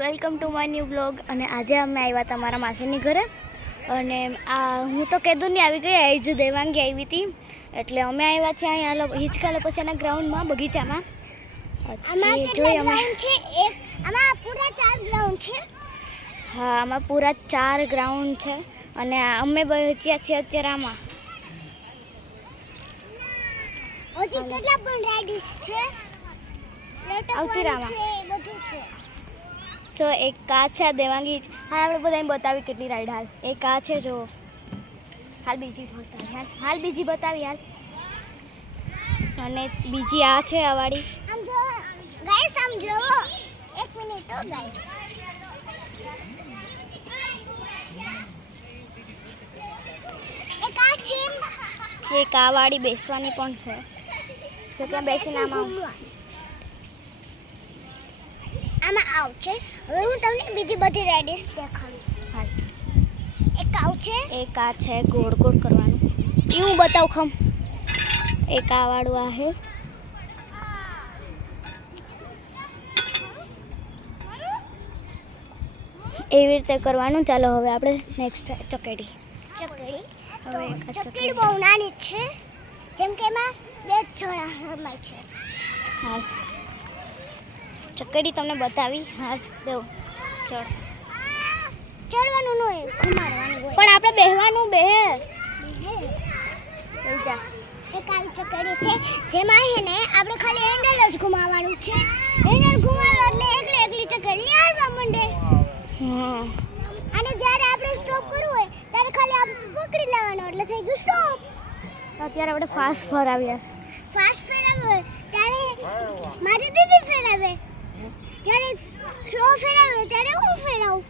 Welcome to my new blog. અને આજે અમે આવ્યા તમારા માસીની ઘરે અને હું તો કેદુની આવી ગઈ એ જ દેવાંગી આવી હતી એટલે અમે આવ્યા છીએ અહીંયા હિંચકા લપસિયાના ગ્રાઉન્ડમાં બગીચામાં. હા, આમાં પૂરા 4 ગ્રાઉન્ડ છે અને અમે બચ્યા છીએ અત્યારે આમાં. કેટલા પણ રાઇડ્સ છે આવતી રામાં બધું છે. જો એક આ છે દેવાંગી. હા, આપણે બધાને બતાવી કેટલી રાઈડ. હાલ એક આ છે, જો હાલ બીજી બતાવી, હાલ બીજી બતાવી હાલ. અને બીજી આ છે આ વાળી. આમ જો ગાઈસ, આમ જોવો, એક મિનિટ હો ગાઈસ. એક આ છે, એક આ વાળી બેસવાની પણ છે, જો ત્યાં બેસીને આમાં આવ છે. હવે હું તમને બીજી બધી રાઇડ્સ દેખાડું. હાલ એક આવ છે, એક આ છે ગોળ ગોળ કરવાનું, એ હું બતાવું ખમ. એક આ વાળું આ છે. એવી રીતે કરવાનું. ચાલો હવે આપણે નેક્સ્ટ ચકેડી. ચકડી. હવે ચકડી બહુ નાની છે, જેમ કે એમાં 2 જણા રમાય છે. હાલ ચકેડી તમને બતાવી. હાલ દેવ ચડ. ચડવાનું ન હોય, ઘુમાડવાનું હોય. પણ આપણે બેહવાનું બેહે જા. એક આવી ચકડી છે જેમાં હે ને આપણે ખાલી હેન્ડલ જ ઘુમાવવાનું છે. હેન્ડલ ઘુમાવ્યો એટલે એકલી ચકડી હાલવા માંડે. હા, અને જ્યારે આપણે સ્ટોપ કરવું હોય ત્યારે ખાલી આમ પકડી લેવાનો એટલે થઈ ગયું સ્ટોપ. અત્યારે આપણે ફાસ્ટ ફરાવ્યા. ફાસ્ટ ફેરવે હોય ત્યારે મારી દીદી ફેરવે, જ્યારે સ્લો ફેરવે ત્યારે હું ફેરવું.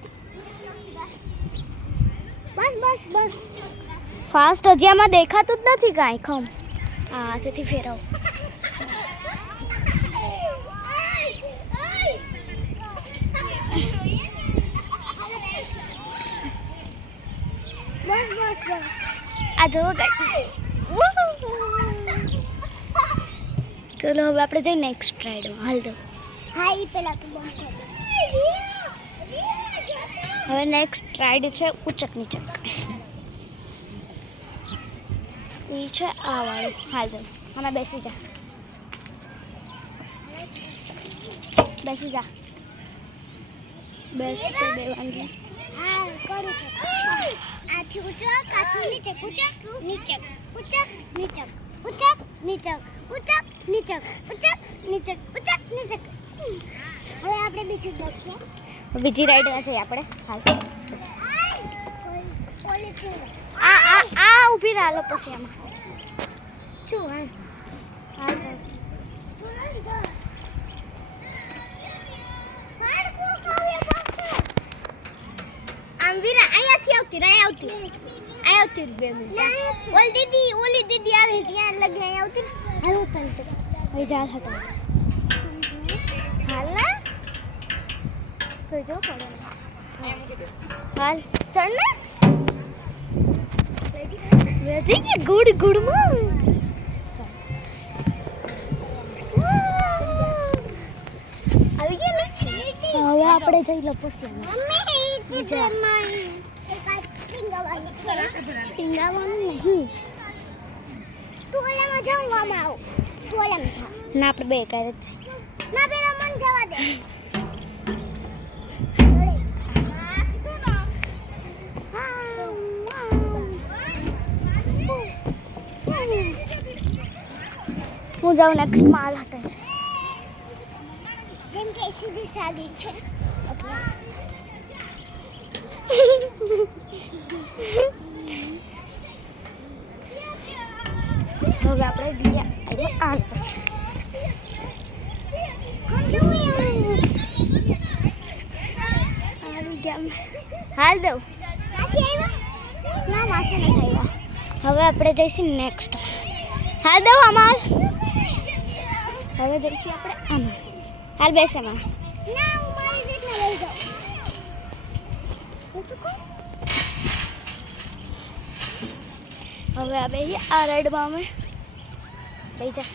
બસ બસ બસ. ફાસ્ટ હજી આમાં દેખાતું જ નથી કાંઈ. ખમ હા, તેથી ફેરવ. બસ બસ બસ. આ જોવો કાંઈ. ચલો હવે આપણે જઈએ નેક્સ્ટ રાઈડમાં. હાલ દો. હા, ઈ પેલા તું બંધ કર. હવે નેક્સ્ટ રાઈડ છે ઉચક નીચક. એ છે આ વાળું. હાલ દો. આમાં બેસી જા, બેસી જા. બેસી છે દેવાંગી. હા, કરું છું. આથી ઉચક, આથી નીચે, ઉચક નીચે, ઉચક નીચે, ઉચક નીચે, ઉચક નીચે, ઉચક નીચે, ઉચક નીચે. હવે આપણે બીજું દેખીએ. બીજી રાઈડમાં જઈએ આપણે. હાલ ઓલી છે. આ ઊભી રહો પછી આમાં શું હાલ હાલ તો. આમ વીરા અહીંયાથી આવતી, અહીંયા આવતી 2 મિનિટ. ઓલી દીદી આવે ત્યાં લગી અહીંયા આવતી. હાલો તને હવે જા હટા. હાલ ના કોઈ જો પડે. હાલ ચડ ને. જઈએ ગુડ ગુડ માં. આવી ગયા ને. હવે આપણે જઈ લો પછી. ટીંગાવાનું નહીં. તું ઓલામાં જમવામાં આવ. તું ઓલામાં જા. ના, આપણે બે કરે જ. ના, પેલા મન જવા દે. હું જાઉં નેક્સ્ટ માલ હટે. જેમ કે સીધી સાદી છે. હવે આપણે ગયા આ પછી. આવી ગયા. હાલ દઉં. ના, માસે નથી આવ્યા. હવે આપણે જઈશું નેક્સ્ટ. હાલ દઉં આમાં. હવે જઈશું આપણે આમાં. હાલ બેસ આમાં. ના, હું મારી રીતના લઈ જાઉં. હવે આ બે આ રાઈડમાં અમે લઈ જા.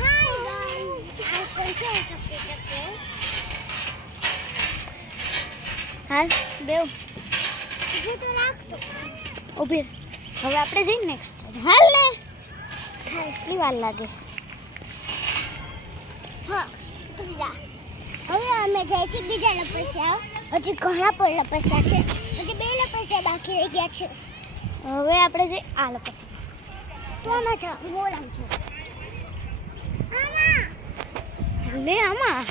હા, હાલ બેવ ઊભું તો રાખતો. ઊભી રહે. હવે આપણે જઈએ નેક્સ્ટ હાલ ને કેટલી વાર લાગે હા તું જા. હવે અમે જાય છે બીજા લપસ્યા. હજી ઘણા પણ લપસ્યા છે. હજી 2 લપસ્યા બાકી રહી ગયા છે. હવે આપણે જઈએ આ લપસ તો આમાં જા મોડામ છો. આમાં લે આમાં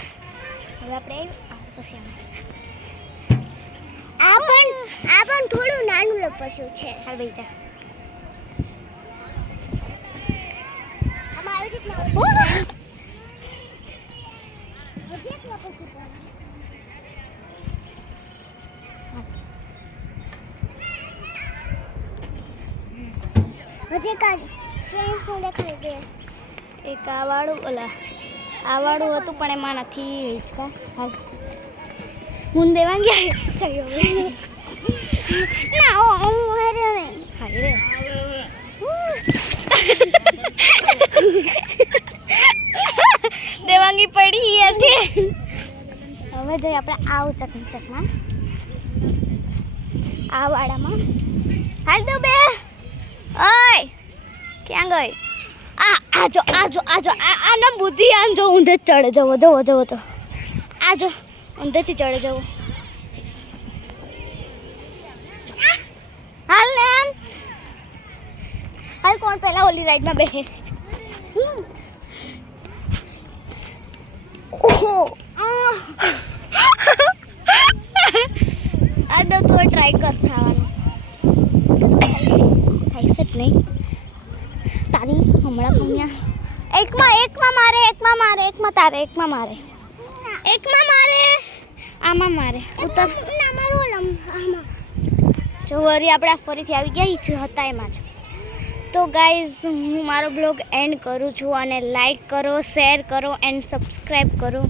હવે આપણે આ લપસ આ પણ થોડું નાનું લપસ્યું છે. હાલ બેસી જા આમાં આવી રીતના ઓહ! હજી એક લપસ્યું છે. હજી કાજ ફ્રેન્ડ્સ ને દેખાડી દે. એક આ વાળું હતું પણ એમાં નથી હિંચકા હાલ હું દેવા ગયા ચાલ્યો ના હું હેરે નહીં. હાય રે દેવાંગી પડી હતી હવે જઈએ આપણે આ ઉચકમાં આ વાડામાં હાલ દો બે ઓય ક્યાં ગઈ આજો આના બુદ્ધિ આમ જો ઊંધે ચડે જવો તો આજો ઊંધેથી ચડે જવો હાલ ને આમ હાલ કોણ પહેલા ઓલી રાઈડમાં બેઠે ઓહો આ દો તો ટ્રાય કર થવાનું થાય છે જ નહીં તારી હમણાં કમ્યા એકમાં મારે એકમાં મારે આમાં મારે ઉતર ના મારો આમાં. જો વરી આપણે ફરીથી આવી ગયા ઈચ્છો હતા એમાં જ તો ગાઈઝ હું મારો બ્લોગ એન્ડ કરું છું અને લાઈક કરો શેર કરો એન્ડ સબસ્ક્રાઈબ કરો